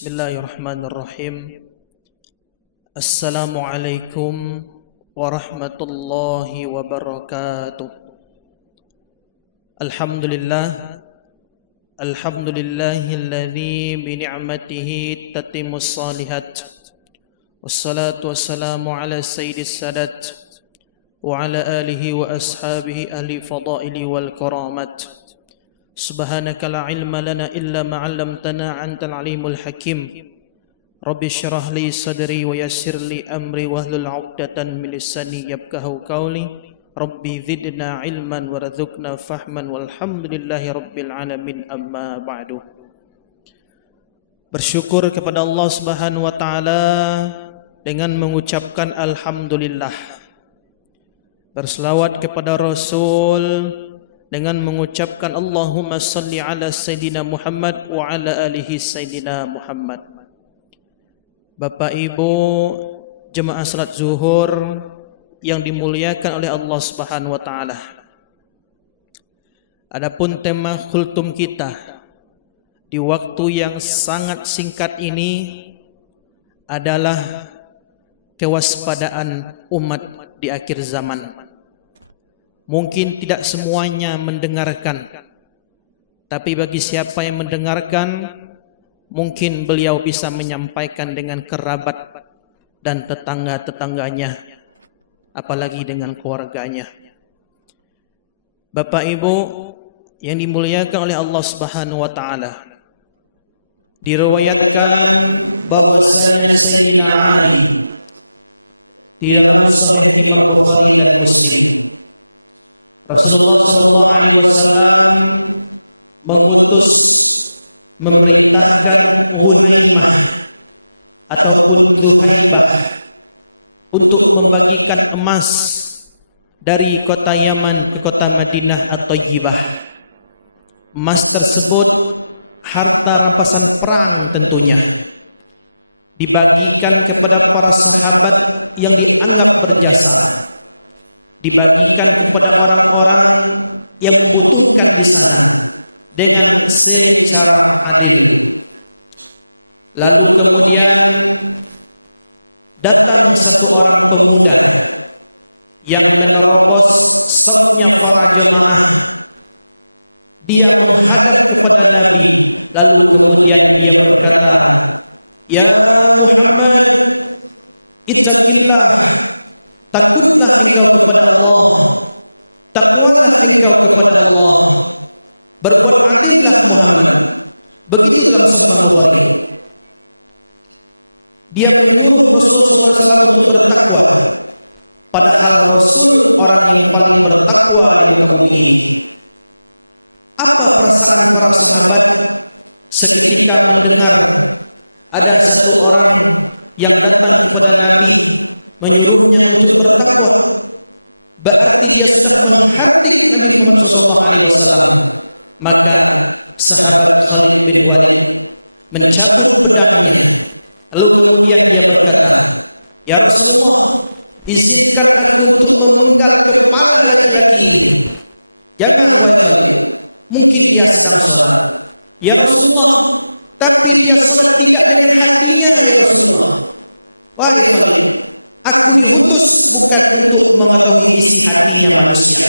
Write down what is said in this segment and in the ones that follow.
Bismillahirrahmanirrahim. Assalamualaikum warahmatullahi wabarakatuh. Alhamdulillahilladzi bi ni'matihi tatimmus shalihat. Wassalatu wassalamu ala sayyidis sadat wa ala alihi wa ashabihi ahli fadaili wal karamat. Subhanaka la ilma lana illa ma 'allamtana antal alimul hakim. Rabbi shrah li sadri wa yassir li amri wahlul 'uqdatam min lisani yafqahu qawli. Rabbi zidna ilman warzuqna fahman walhamdulillahi rabbil alamin, amma ba'du. Bersyukur kepada Allah Subhanahu wa taala dengan mengucapkan alhamdulillah. Berselawat kepada Rasul dengan mengucapkan Allahumma salli ala Sayyidina Muhammad wa ala alihi Sayyidina Muhammad. Bapak Ibu jemaah salat zuhur yang dimuliakan oleh Allah Subhanahu wa taala. Adapun tema khultum kita di waktu yang sangat singkat ini adalah kewaspadaan umat di akhir zaman. Mungkin tidak semuanya mendengarkan, tapi bagi siapa yang mendengarkan, mungkin beliau bisa menyampaikan dengan kerabat dan tetangga-tetangganya, apalagi dengan keluarganya. Bapak Ibu yang dimuliakan oleh Allah Subhanahu wa taala, diriwayatkan bahwasanya Sayyidina Ali di dalam Sahih Imam Bukhari dan Muslim, Rasulullah SAW mengutus, memerintahkan Hunaimah ataupun Zuhaibah untuk membagikan emas dari kota Yaman ke kota Madinah atau Thayyibah. Emas tersebut harta rampasan perang tentunya, dibagikan kepada para sahabat yang dianggap berjasa, dibagikan kepada orang-orang yang membutuhkan di sana dengan secara adil. Lalu kemudian datang satu orang pemuda yang menerobos safnya para jemaah. Dia menghadap kepada Nabi, lalu kemudian dia berkata, "Ya Muhammad, ittaqillah, takutlah engkau kepada Allah, takwalah engkau kepada Allah, berbuat adillah Muhammad." Begitu dalam Sahih Bukhari. Dia menyuruh Rasulullah SAW untuk bertakwa, padahal Rasul orang yang paling bertakwa di muka bumi ini. Apa perasaan para sahabat seketika mendengar ada satu orang yang datang kepada Nabi menyuruhnya untuk bertakwa? Berarti dia sudah menghadiri Nabi Muhammad SAW. Maka sahabat Khalid bin Walid mencabut pedangnya, lalu kemudian dia berkata, "Ya Rasulullah, izinkan aku untuk memenggal kepala laki-laki ini." "Jangan wahai Khalid, mungkin dia sedang sholat." "Ya Rasulullah, tapi dia sholat tidak dengan hatinya ya Rasulullah." "Wahai Khalid, aku diutus bukan untuk mengetahui isi hatinya manusia."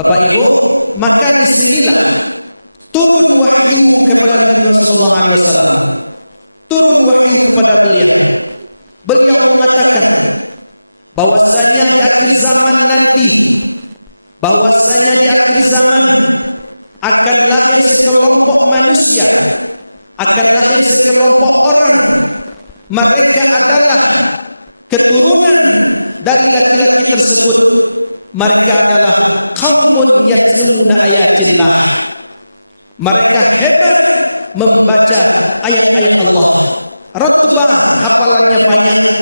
Bapak Ibu, maka disinilah turun wahyu kepada Nabi Sallallahu Alaihi Wasallam. Turun wahyu kepada beliau. Beliau mengatakan bahwasanya di akhir zaman nanti, bahwasanya di akhir zaman akan lahir sekelompok manusia, akan lahir sekelompok orang. Mereka adalah keturunan dari laki-laki tersebut. Mereka adalah qaumun yatluna ayatillah. Mereka hebat membaca ayat-ayat Allah. Rabbana hafalannya banyak.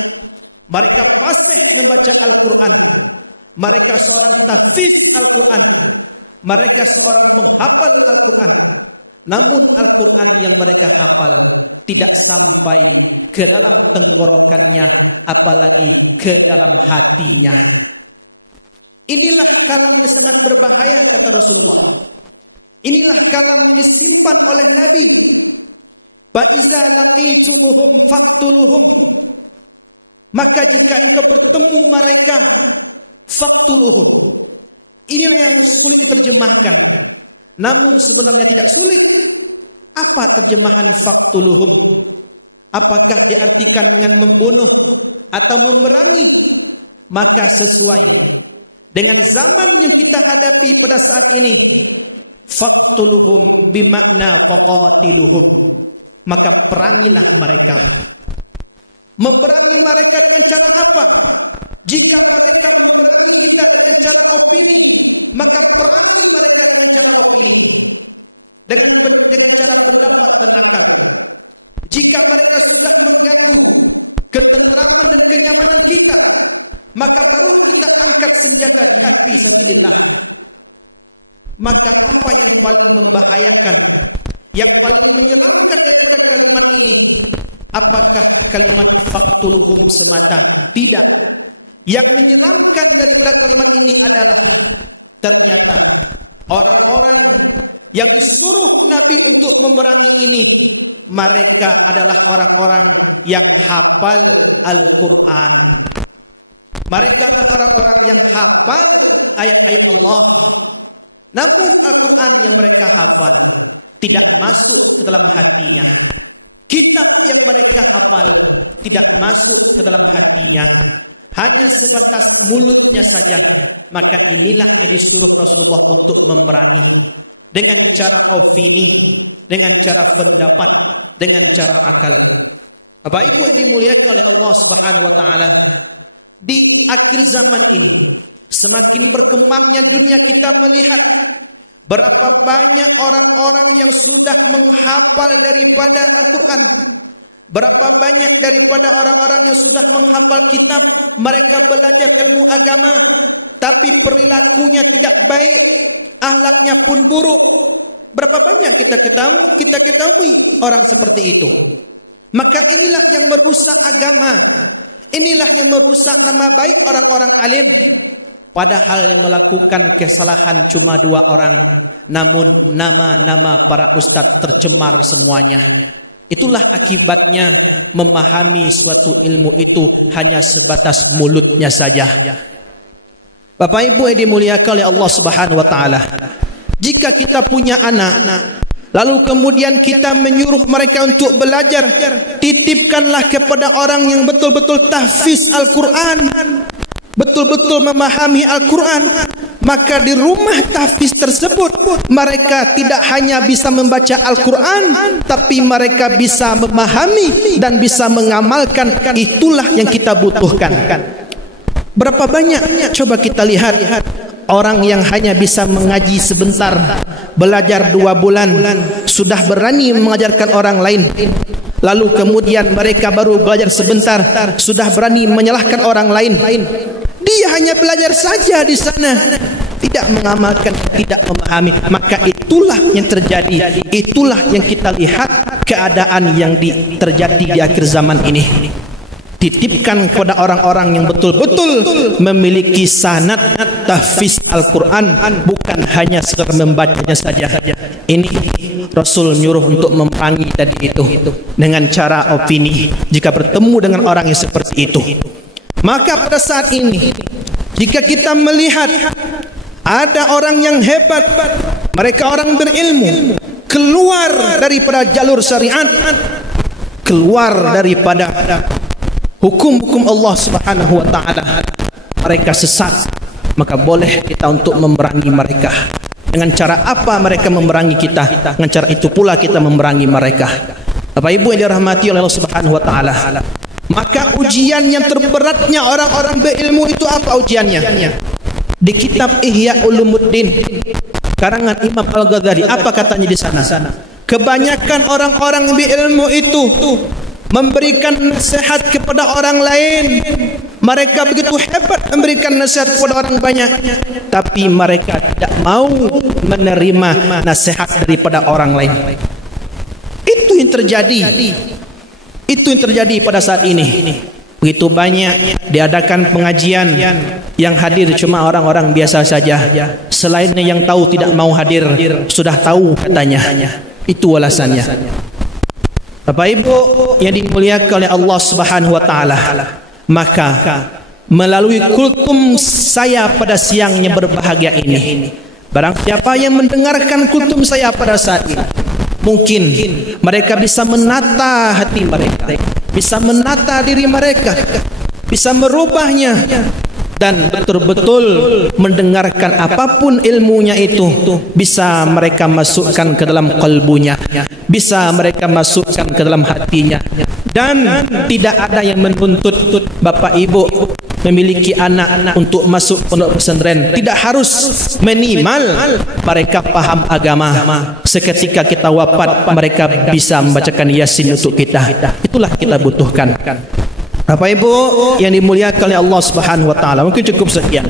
Mereka fasih membaca Al-Quran. Mereka seorang tahfiz Al-Quran. Mereka seorang penghafal Al-Quran. Namun Al-Quran yang mereka hafal tidak sampai ke dalam tenggorokannya, apalagi ke dalam hatinya. Inilah kalam yang sangat berbahaya, kata Rasulullah. Inilah kalam yang disimpan oleh Nabi. Pada namun sebenarnya tidak sulit. Apa terjemahan faqtuluhum? Apakah diartikan dengan membunuh atau memerangi? Maka sesuai dengan zaman yang kita hadapi pada saat ini, faqtuluhum bimana qatiluhum, maka perangilah mereka. Memerangi mereka dengan cara apa? Jika mereka memerangi kita dengan cara opini, maka perangi mereka dengan cara opini, dengan cara berdebat dan akal. Jika mereka sudah mengganggu ketentraman dan kenyamanan kita, maka baru kita angkat senjata jihad fisabilillah. Maka apa yang paling membahayakan, yang paling menyeramkan daripada kalimat ini? Apakah kalimat faqtuluhum semata? Tidak. Yang menyeramkan dari kalimat ini adalah ternyata orang-orang yang disuruh Nabi untuk memerangi ini, mereka adalah orang-orang yang hafal Al-Quran. Mereka adalah orang-orang yang hafal ayat-ayat Allah. Namun Al-Quran yang mereka hafal tidak masuk ke dalam hatinya. Kitab yang mereka hafal tidak masuk ke dalam hatinya, hanya sebatas mulutnya saja. Maka inilah yang disuruh Rasulullah untuk memerangi dengan cara opini, dengan cara pendapat, dengan cara akal. Bapak Ibu yang dimuliakan oleh Allah Subhanahu wa taala, di akhir zaman ini semakin berkembangnya dunia, kita melihat berapa banyak orang-orang yang sudah menghafal daripada Al-Quran, berapa banyak daripada orang-orang yang sudah menghafal kitab. Mereka belajar ilmu agama, tapi perilakunya tidak baik, akhlaknya pun buruk. Berapa banyak kita ketahui orang seperti itu. Maka inilah yang merusak agama, inilah yang merusak nama baik orang-orang alim. Padahal yang melakukan kesalahan cuma 2 orang, namun nama-nama para ustaz tercemar semuanya. Itulah akibatnya memahami suatu ilmu itu hanya sebatas mulutnya saja. Bapak Ibu yang dimuliakan oleh Allah Subhanahu wa taala, jika kita punya anak, lalu kemudian kita menyuruh mereka untuk belajar, titipkanlah kepada orang yang betul-betul tahfiz Al-Quran, betul-betul memahami Al-Quran. Maka di rumah tahfiz tersebut mereka tidak hanya bisa membaca Al-Quran, tapi mereka bisa memahami dan bisa mengamalkan. Itulah yang kita butuhkan. Berapa banyak coba kita lihat orang yang hanya bisa mengaji sebentar, belajar 2 bulan, sudah berani mengajarkan orang lain. Lalu kemudian mereka baru belajar sebentar, sudah berani menyalahkan orang lain. Dia hanya belajar saja di sana, tidak mengamalkan, tidak memahami. Maka itulah yang terjadi, itulah yang kita lihat keadaan yang terjadi di akhir zaman ini. Titipkan kepada orang-orang yang betul-betul memiliki sanad tahfiz Al-Quran, bukan hanya sekedar membacanya saja. Ini Rasul nyuruh untuk memerangi tadi itu dengan cara opini. Jika bertemu dengan orang yang seperti itu, maka pada saat ini jika kita melihat ada orang yang hebat, mereka orang berilmu, keluar daripada jalur syariat, keluar daripada hukum-hukum Allah Subhanahu wa taala, mereka sesat, maka boleh kita untuk memerangi mereka. Dengan cara apa mereka memerangi kita? Dengan cara itu pula kita memerangi mereka. Bapak Ibu yang dirahmati Allah Subhanahu wa taala, maka ujian yang terberatnya orang-orang berilmu itu apa ujiannya? Di kitab Ihya Ulumuddin karangan Imam Al-Ghazali, apa katanya di sana? Kebanyakan orang-orang berilmu itu memberikan nasihat kepada orang lain. Mereka begitu hebat memberikan nasihat kepada orang banyak, tapi mereka tidak mau menerima nasihat daripada orang lain. Itu yang terjadi. Itu yang terjadi pada saat ini. Begitu banyak diadakan pengajian, yang hadir cuma orang-orang biasa saja. Selainnya yang tahu tidak mau hadir, sudah tahu katanya. Itu alasannya. Bapak Ibu yang dimuliakan oleh Allah Subhanahu wa taala, maka melalui kultum saya pada siangnya berbahagia ini, Barang siapa yang mendengarkan kutum saya pada saat ini, mungkin mereka bisa menata hati mereka, bisa menata diri mereka, bisa merubahnya, dan betul-betul mendengarkan apapun ilmunya itu bisa mereka masukkan ke dalam kalbunya, bisa mereka masukkan ke dalam hatinya. Dan tidak ada yang menuntut bapak ibu memiliki anak untuk masuk pondok pesantren. Tidak harus, minimal mereka paham agama. Seketika kita wafat, mereka bisa membacakan Yasin untuk kita. Itulah kita butuhkan. Bapak Ibu yang dimuliakan oleh Allah Subhanahu wa taala, mungkin cukup sekian.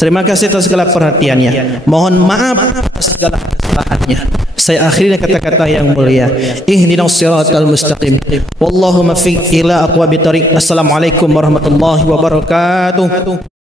Terima kasih atas segala perhatiannya. Mohon maaf atas segala kesalahannya. Saya akhiri kata-kata yang mulia. Ihdinas siratal mustaqim. Wallahu muwaffiq ila aqwamit thoriq. Assalamualaikum warahmatullahi wabarakatuh.